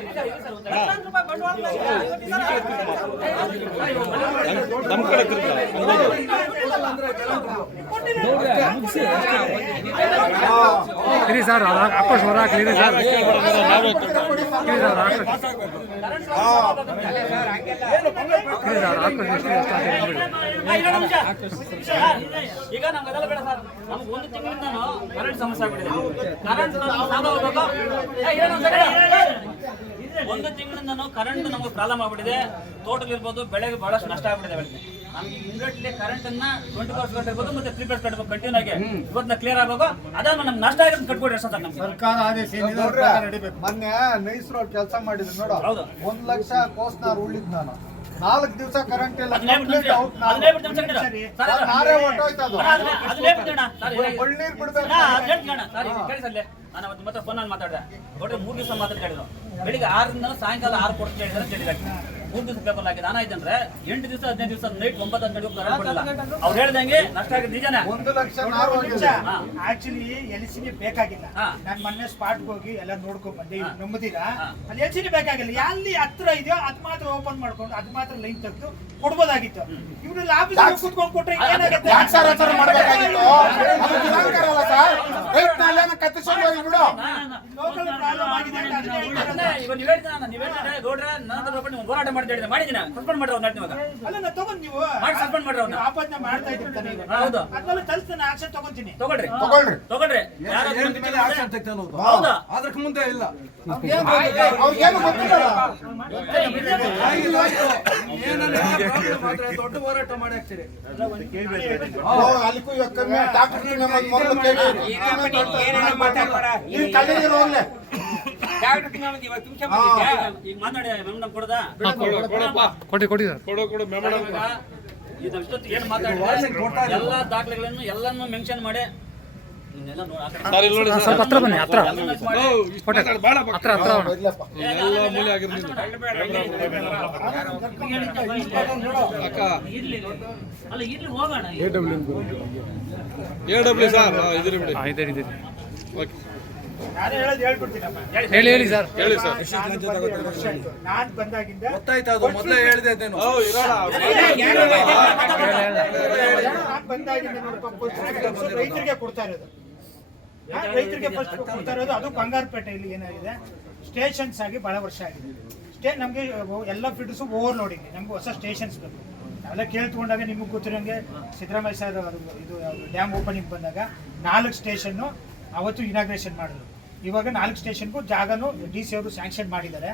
ಸೆಕ್ಷನ್ ಕಡೆ ಇರಿ ಸರ್ ಆಕಾಶ್ ಹೊರ ಹಾಕ್ಲಿ ಸರ್. Sir sir. ಈಗ ನಮ್ಗೆ ಅದೆಲ್ಲ ಬೇಡ ಸರ್. ನಮ್ಗೆ ಒಂದು ತಿಂಗಳಿಂದ ಕರೆಂಟ್ ಸಮಸ್ಯೆ ಆಗ್ಬಿಟ್ಟಿದೆ. ಕರೆಂಟ್ ಹೋಗ್ಬೇಕು. ಒಂದು ತಿಂಗಳಿಂದನೂ ಕರೆಂಟ್ ನಮಗೆ ಪ್ರಾಬ್ಲಮ್ ಆಗ್ಬಿಟ್ಟಿದೆ. ತೋಟಲಿರ್ಬೋದು ಇರ್ಬೋದು ಬೆಳೆಗೆ ಬಹಳಷ್ಟು ನಷ್ಟ ಆಗ್ಬಿಟ್ಟಿದೆ ಬೆಳೆಗೆ. ನಮ್ಗೆ ಇಮಿಡಿಯೇಟ್ಲಿ ಕರೆಂಟ್ ಅನ್ನ ಟ್ವೆಂಟಿ ಫೋರ್ಸ್ ಕಟ್ಟಬೇಕು ಮತ್ತೆ ತ್ರೀ ಪ್ಲಸ್ ಕಟ್ಟಬೇಕು ಕಂಟಿನ್ಯೂ ಆಗಿ. ಇವತ್ತು ಕ್ಲಿಯರ್ ಆಗಬೇಕು. ಅದೇ ನಮ್ಗೆ ನಷ್ಟ ಆಗಿರೋದು ಕಟ್ಕೊಡ್ರಿ ಸರ್ ನಮ್ಗೆ. ಸರ್ಕಾರ ಆದೇಶ ಮೊನ್ನೆ ನೈಸ್ ರೋಡ್ ಕೆಲಸ ಮಾಡಿದ್ರು ನೋಡೋ. ಹೌದು. ಒಂದ್ ಲಕ್ಷ ಕೋಸ್ನಾರ್ ಉಳಿದ್ ನಾನು. ನಾಲ್ಕು ದಿವಸ ಕರೆಂಟ್ ಇಲ್ಲ. ನಾರೇ ಹೇಳಿ. ಒಳ್ನೀರ್ ಬಿಡ್ಬೇಕು. ನಾನು ಅವತ್ತು ಮತ್ತೆ ಫೋನಲ್ಲಿ ಮಾತಾಡಿದೆ. ಒಟ್ಟು ಮೂರು ದಿವಸ ಮಾತ್ರ ಕೇಳಿದ್ರು ಬೆಳಿಗ್ಗೆ ಆರರಿಂದ ಸಾಯಂಕಾಲ ಆರು ಕೊಡ್ತೀನಿ ಹೇಳಿದ್ರೆ ಹೇಳಿದ್ರೆ ಮೂರು ದಿವಸ ಪೇಪರ್ ಹಾಕಿದ್ದು ಏನಾಯ್ತಂದ್ರೆ ಎಂಟು ದಿವಸ ಹದಿನೈದು ದಿವಸ ನೈಟ್ ಒಂಬತ್ತು ಕೊಡಲ್ಲ. ಅವ್ರು ಹೇಳ್ದಂಗೆ ನಷ್ಟ ಆಗಿದೆ ನಿಜನೇ. ಒಂದು ಲಕ್ಷ. ಆಕ್ಚುಲಿ ಎಲ್ಸಿನಿ ಬೇಕಾಗಿಲ್ಲ. ನಾನು ನಾನ್ ಮೊನ್ನೆ ಸ್ಪಾಟ್ ಹೋಗಿ ಎಲ್ಲ ನೋಡ್ಕೊಂಡ್ ಬಂದೆ ಇವ್ರು ಹಾ. ಅಲ್ಲಿ ಎಲ್ಸಿನಿ ಬೇಕಾಗಿಲ್ಲ. ಎಲ್ಲಿ ಹತ್ರ ಇದೆಯೋ ಅದ್ ಮಾತ್ರ ಓಪನ್ ಮಾಡ್ಕೊಂಡು ಅದ್ ಮಾತ್ರ ಲೈನ್ ತೆಗೆದು ಕೊಡ್ಬೋದಾಗಿತ್ತು. ಇವ್ರು ಆಫೀಸ್ ಕೂತ್ಕೊಂಡು ಕೊಟ್ರೆ ಏನಾಗುತ್ತೆ? ಯಾಕೆ ಸರ್ ಹತ್ರ ಮಾಡ್ಬೇಕಾಗಿತ್ತು? ಅದು ಅಲ್ಲ ಸರ್. ರೈಟ್ ನಾಳೆನ ಕತ್ತಿಸ್ಕೊಂಡು ಹೋಗಿ ಬಿಡು ಲೋಕಲ್ ಪ್ರಾಬ್ಲಮ್ ಆಗಿದೆ ಅಂತ ಅದನ್ನೇ ಹೇಳ್ತಾರೆ. ಇವಾಗ ನೀವು ಹೇಳ್ತೀನಿ ನೀವು ಹೇಳ್ತಾರೆ ಗೌಡ್ರೆ ನನ್ನ ಹತ್ರ ಬರ್ಬಿಟ್ಟು ನೀವು ಹೋರಾಟ ಮಾಡಿದ್ದೀನಿ ಸಸ್ಪೆಂಡ್ ಮಾಡ್ರಿ ಇವಾಗ. ಅಲ್ಲ ನಾ ತಗೊಂಡ್ ನೀವು. ಮಾಡಿ suspend ಮಾಡ್ರಿ. ನೀವು ಆಪಾದನೆ ಮಾಡ್ತಾ ಇದ್ದೀನಿ ತಾನೇ ಇವಾಗ. ಹೌದು. ಅದ್ಮೇಲೆ ತಲ್ಸ್ತಾನೆ ಆಕ್ಷನ್ ತಗೊಂತೀನಿ. ತಗೊಳ್ರಿ. ತಗೊಳ್ರಿ. ತಗೊಳ್ರಿ. ಯಾರಾದ್ರೂ ಹೌದಾ. ಅದಕ್ಕೆ ಮುಂದೆ ಇಲ್ಲ. ಅವ್ರಿಗೇನು ಗೊತ್ತಿಲ್ಲ. ದೊಡ್ಡ ಹೋರಾಟ ಮಾಡಿ ಹಾಕ್ತೀರಿ. ಓ, ಅಲ್ಲಿಗೂ ಇವಾಗ ಕಮ್ಮಿ ಡಾಕ್ಟರ್ ನಮಗೆ ಮೊದಲು ಕೇಳಿ. ಕಲ್ಲಿಗೆ ಹೋಗ್ಲೆ ಕೊಡಿ ಕೊಡಿ ಎಲ್ಲ ದಾಖಲೆಗಳನ್ನು ಎಲ್ಲಾನು ಮೆನ್ಷನ್ ಮಾಡಿ ಇದನ್ನೆಲ್ಲ ನೋಡಿ ಆ ಕಡೆ ಸ್ವಲ್ಪ ಹತ್ರ ಬನ್ನಿ ಹತ್ರ ಹತ್ರ ಹತ್ರ. ನಾನು ಹೇಳೋದು ಹೇಳ್ಬಿಡ್ತೀನಮ್ಮ ಹೇಳಿ ಹೇಳಿ ಸರ್ ನಾನು ಬಂದಾಗಿಂದ ಗೊತ್ತಾಯ್ತು ಅದು ಮೊದಲೇ ಹೇಳಿದೆ ಇದ್ದೇನು ನಾನು ಬಂದಾಗಿಂದ ನೋಡಪ್ಪ first ರೈತರಿಗೆ ಕೊಡ್ತಾ ಇರೋದು ರೈತರಿಗೆ ಫಸ್ಟ್ ಕೊಡ್ತಾ ಇರೋದು? ಅದು ಬಂಗಾರಪೇಟೆಯಲ್ಲಿ ಏನಾಗಿದೆ? ಸ್ಟೇಷನ್ಸ್ ಆಗಿ ಬಹಳ ವರ್ಷ ಆಗಿದೆ. ಸ್ಟೇ ನಮಗೆ ಎಲ್ಲ ಓವರ್ ನೋಡಿ ನಮ್ಗೆ ಹೊಸ ಸ್ಟೇಷನ್ಸ್ ಬೇಕು. ನಾವೆಲ್ಲ ಕೇಳ್ಕೊಂಡಾಗ ನಿಮಗೆ ಗೊತ್ತಿರೋಂಗೆ ಸಿದ್ದರಾಮಯ್ಯ ಸರ್ ಇದು ಡ್ಯಾಮ್ ಓಪನಿಂಗ್ ಬಂದಾಗ ನಾಲ್ಕು ಸ್ಟೇಷನ್ನು ಅವತ್ತು ಇನಾಗ್ರೇಷನ್ ಮಾಡಿದ್ರು. ಇವಾಗ ನಾಲ್ಕು ಸ್ಟೇಷನ್ಗೂ ಜಾಗನೂ ಡಿ ಸಿ ಅವರು ಸ್ಯಾಂಕ್ಷನ್ ಮಾಡಿದ್ದಾರೆ.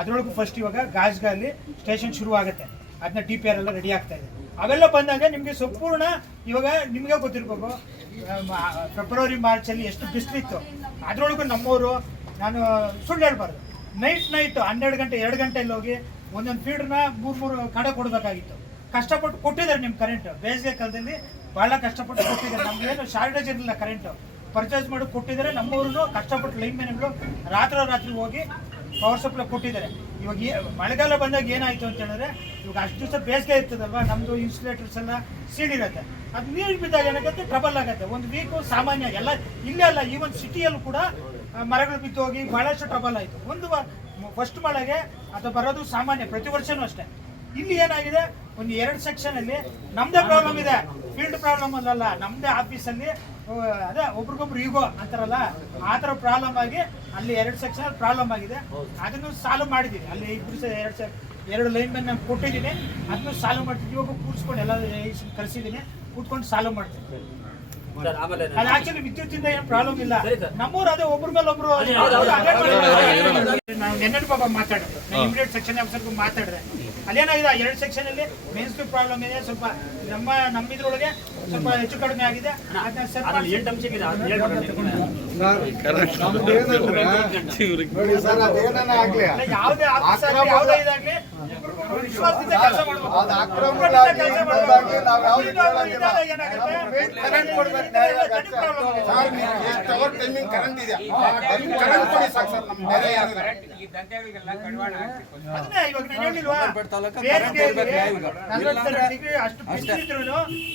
ಅದರೊಳಗೂ ಫಸ್ಟ್ ಇವಾಗ ಗಾಜ್ಗಾಲಿ ಸ್ಟೇಷನ್ ಶುರು ಆಗುತ್ತೆ ಅದನ್ನ ಟಿ ಪಿ ಆರ್ ಎಲ್ಲ ರೆಡಿ ಆಗ್ತಾ ಇದೆ. ಅವೆಲ್ಲ ಬಂದಾಗ ನಿಮಗೆ ಸಂಪೂರ್ಣ ಇವಾಗ ನಿಮಗೆ ಗೊತ್ತಿರ್ಬೇಕು ಫೆಬ್ರವರಿ ಮಾರ್ಚಲ್ಲಿ ಎಷ್ಟು ಬಿಸಿಲಿತ್ತು. ಅದರೊಳಗೂ ನಮ್ಮವರು, ನಾನು ಸುಳ್ಳು ಹೇಳ್ಬಾರ್ದು. ನೈಟ್ ನೈಟ್ ಹನ್ನೆರಡು ಗಂಟೆ, ಎರಡು ಗಂಟೆಯಲ್ಲಿ ಹೋಗಿ ಒಂದೊಂದು ಫೀಡ್ನ ಮೂರು ಮೂರು ಕಡೆ ಕೊಡಬೇಕಾಗಿತ್ತು. ಕಷ್ಟಪಟ್ಟು ಕೊಟ್ಟಿದ್ದಾರೆ ನಿಮ್ಮ ಕರೆಂಟ್ ಬೇಸಿಗೆ ಕಾಲದಲ್ಲಿ ಭಾಳ ಕಷ್ಟಪಟ್ಟು ಕೊಟ್ಟಿದ್ದಾರೆ. ನಮ್ಗೇನು ಶಾರ್ಟೇಜ್ ಇರಲಿಲ್ಲ ಕರೆಂಟು ಪರ್ಚೇಸ್ ಮಾಡಿ ಕೊಟ್ಟಿದ್ದಾರೆ. ನಮ್ಮವ್ರು ಕಷ್ಟಪಟ್ಟು ಲೈನ್ ಮ್ಯಾನ್ಗಳು ರಾತ್ರೋ ರಾತ್ರಿ ಹೋಗಿ ಪವರ್ ಸಪ್ಲೈ ಕೊಟ್ಟಿದ್ದಾರೆ. ಇವಾಗ ಮಳೆಗಾಲ ಬಂದಾಗ ಏನಾಯ್ತು ಅಂತ ಹೇಳಿದ್ರೆ ಇವಾಗ ಅಷ್ಟು ದಿವಸ ಬೇಸಿಗೆ ಇರ್ತದಲ್ವಾ? ನಮ್ಮದು ಇನ್ಸುಲೇಟರ್ಸ್ ಎಲ್ಲ ಸೀಡ್ ಇರುತ್ತೆ. ಅದು ನೀರು ಬಿದ್ದಾಗ ಏನಾಗುತ್ತೆ? ಟ್ರಬಲ್ ಆಗುತ್ತೆ. ಒಂದು ವೀಕು ಸಾಮಾನ್ಯ ಎಲ್ಲ ಇಲ್ಲೇ ಅಲ್ಲ ಈವನ್ ಸಿಟಿಯಲ್ಲೂ ಕೂಡ ಮರಗಳು ಬಿದ್ದು ಹೋಗಿ ಬಹಳಷ್ಟು ಟ್ರಬಲ್ ಆಯಿತು. ಒಂದು ಫಸ್ಟ್ ಮಳೆಗೆ ಅದು ಬರೋದು ಸಾಮಾನ್ಯ, ಪ್ರತಿ ವರ್ಷನೂ ಅಷ್ಟೇ. ಇಲ್ಲಿ ಏನಾಗಿದೆ? ಒಂದು ಎರಡು ಸೆಕ್ಷನ್ ಅಲ್ಲಿ ನಮ್ದೇ ಪ್ರಾಬ್ಲಮ್ ಇದೆ. ಫೀಲ್ಡ್ ಪ್ರಾಬ್ಲಮ್ ಅಲ್ಲ ನಮ್ದೇ ಆಫೀಸಲ್ಲಿ ಅದೇ ಒಬ್ರಿಗೊಬ್ರು ಈಗೋ ಅಂತಾರಲ್ಲ, ಆ ಥರ ಪ್ರಾಬ್ಲಮ್ ಆಗಿ ಅಲ್ಲಿ ಎರಡು ಸೆಕ್ಷನ್ ಪ್ರಾಬ್ಲಮ್ ಆಗಿದೆ. ಅದನ್ನು ಸಾಲ್ವ್ ಮಾಡಿದೀವಿ ಅಲ್ಲಿ ಇಬ್ರು ಎರಡು ಸೆ ಎರಡು ಲೈನ್ ಮ್ಯಾನ್ ನಾನು ಕೊಟ್ಟಿದ್ದೀನಿ ಅದನ್ನು ಸಾಲ್ವ್ ಮಾಡ್ತೀನಿ. ಇವಾಗ ಕೂರಿಸ್ಕೊಂಡು ಎಲ್ಲ ಕರೆಸಿದ್ದೀನಿ. ಕೂತ್ಕೊಂಡು ಸಾಲ್ವ್ ಮಾಡ್ತೀನಿ. ಅದು ಆಕ್ಚುಲಿ ವಿದ್ಯುತ್ತಿಂದ ಏನು ಪ್ರಾಬ್ಲಮ್ ಇಲ್ಲ. ಸರಿ ಸರ್. ನಮ್ಮೂರು ಅದೇ ಒಬ್ರ ಮೇಲೆ ಒಬ್ರು ನಾನು. ನೆನ್ನೆ ಬಾಬಾ ಮಾತಾಡಿದ್ರು ನಾನು ಇಮಿಡಿಯೇಟ್ ಸೆಕ್ಷನ್ ಆಫೀಸರ್ಗೂ ಮಾತಾಡಿದೆ. ಅಲ್ಲೇನಾಗಿದೆ? ಎರಡು ಸೆಕ್ಷನ್ ಅಲ್ಲಿ ಮೇನ್ಸ್ ಪ್ರಾಬ್ಲಮ್ ಇದೆ. ಸ್ವಲ್ಪ ನಮ್ಮ ನಮ್ಮಿದ್ರೊಳಗೆ ಸ್ವಲ್ಪ ಹೆಚ್ಚು ಕಡಿಮೆ ಆಗಿದೆ. ಯಾವುದೇ ಯಾವುದೇ ಇದಾಗ್ಲಿ Yeah. ವಿಶ್ವಾಸದಿಂದ ಕೆಲಸ ಮಾಡ್ಬೇಕು ನಾವು ಯಾವ್ದು ಇದಾಗ- ಕೇಳಂಗಿಲ್ಲ. ಏನಾಗುತ್ತೆ? ಕರೆಂಟ್ ಕೊಡ್ಬೇಕು, ಇದೆಲ್ಲ ತಡಿ ಸರ್ ನೀವು ಎಷ್ಟು ಅವರ್ ಟೈಮಿಂಗ್ ಕರೆಂಟ್ ಇದೆ ಕರೆಂಟ್ ಕೊಡಿ ಸಾಕು ಸರ್ ನಮ್ಗೆ ಬೇರೆ ಯಾರಿಲ್ಲ ಈ ದಂಧೆಗಳಿಗೆಲ್ಲ ಕಡಿವಾಣ ಹಾಕ್ಬೇಕು ಅದನ್ನೇ ಇವಾಗ ನಾನು ಹೇಳಿಲ್ವಾ ಬೇಸಿಗೆಯಲ್ಲಿ ನಲವತ್ತೆರಡು ಡಿಗ್ರಿ ಅಷ್ಟು ಬಿಸಿಲಿದ್ರು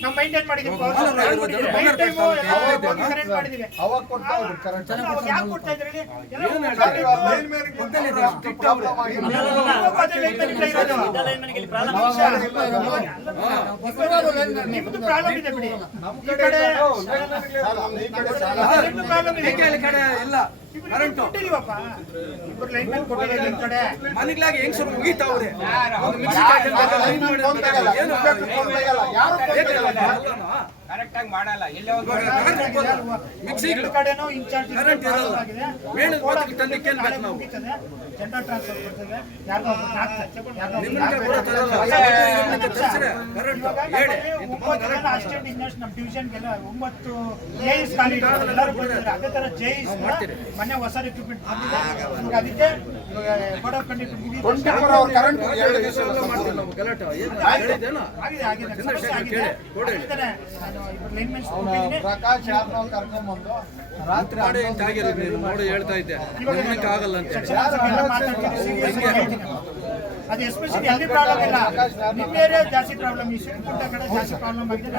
ನಾವು ಮೈಂಟೈನ್ ಮಾಡಿದ್ದೀವಿ ನೈಟ್ ಟೈಮು ಎಲ್ಲ ಕರೆಂಟ್ ಮಾಡಿದ್ದೀವಿ ಅವಾಗ ಕೊಡ್ತಾ ಇದ್ರು ಕರೆಂಟ್ ಯಾಕೆ ಕೊಡ್ತಾ ಇದ್ರಿ? ಎಲ್ಲ ಪ್ರಾಬ್ಲಮ್ ಆಗಿದೆ ಇವಾಗ ಅದೇ ಲೈನ್ ಮೇಲೆ ಇಲ್ಲ ಲೈನ್ ಮನೆಗೆ ಇಲ್ಲಿ ಪ್ರಾರಂಭ ನಿಮ್ದು ಪ್ರಾಬ್ಲಮ್ ಇದೆ ಬಿಡಿ ಈ ಕಡೆ ಸರ್ ಈ ಕಡೆ ಸಾಲ ನಿಮ್ದು ಪ್ರಾಬ್ಲಮ್ ಇದೆ ಇಬ್ರು ಕೊಟ್ಟಿದೀವಪ್ಪ ಲೈನ್ ಮೇಲೆ ಕೊಟ್ಟಿದ್ದೀವಿ ನಿಮ್ ಕಡೆ ಮನೆಗ್ಲಾಗ ಹೆಂಗ್ ಮುಗಿತಾವ್ರೆ ಲೈನ್ ಮ್ಯಾನ್ ಫೋನ್ ತಗೊಳಲ್ಲ, ಇನ್ಸ್ಪೆಕ್ಟರ್ ಫೋನ್ ತಗೊಳಲ್ಲ, ಯಾರು ಫೋನ್ ತಗೊಳಲ್ಲ? ಕರೆಕ್ಟ್ ಆಗಿ ಮಾಡಲ್ಲ ಒಂದು ಕಡೆನೂ ಇನ್ಚಾರ್ಜ್ ಕರೆಂಟ್ ಇರಲ್ಲ. ಮೇಣದ ತಂದಿಕ್ಕೆ ನಾವು? ಜನರಲ್ ಟ್ರಾನ್ಸ್ಫರ್ ಕೊಡ್ತದೆ. ಯಾರಿಗೋ ಹಾಕ್ತಾರೆ. ಹೇಳಿ. ಅಸಿಸ್ಟೆಂಟ್ ಇಂಜಿನಿಯರ್ಸ್ ನಮ್ಮ ಡಿವಿಷನ್ಗೆಲ್ಲ ಒಂಬತ್ತು ಖಾಲಿ. ಎಲ್ಲರೂ ಅದೇ ಮೊನ್ನೆ ಹೊಸ ರಿಕ್ರೂಟ್ಮೆಂಟ್ ಇವಾಗ ಅದಕ್ಕೆ ಬೋರ್ಡ್ ಆಫ್ ಕಂಡಕ್ಟ್ ಆಗಿದೆ ಆಗಿದೆ. ಸಮಸ್ಯೆ ಪ್ರಕಾಶ್ ಯಾರನ್ನ ಕರ್ಕೊಂಡ್ಬಂದು ರಾತ್ರಿ ನೋಡಿ ಹೇಳ್ತಾ ಇದ್ದೆ. ಆಗಲ್ಲ ಅಂತ ಅದು ಎಸ್ಪೆಷಲಿ ಅಲ್ಲಿ ಪ್ರಾಬ್ಲಮ್ ಇಲ್ಲ. ನಿಮ್ಮ ಏರಿಯಾ ಜಾಸ್ತಿ ಪ್ರಾಬ್ಲಮ್ ಈ ಕೂಡ ಕಡೆ ಜಾಸ್ತಿ ಪ್ರಾಬ್ಲಮ್ ಆಗಿದೆ.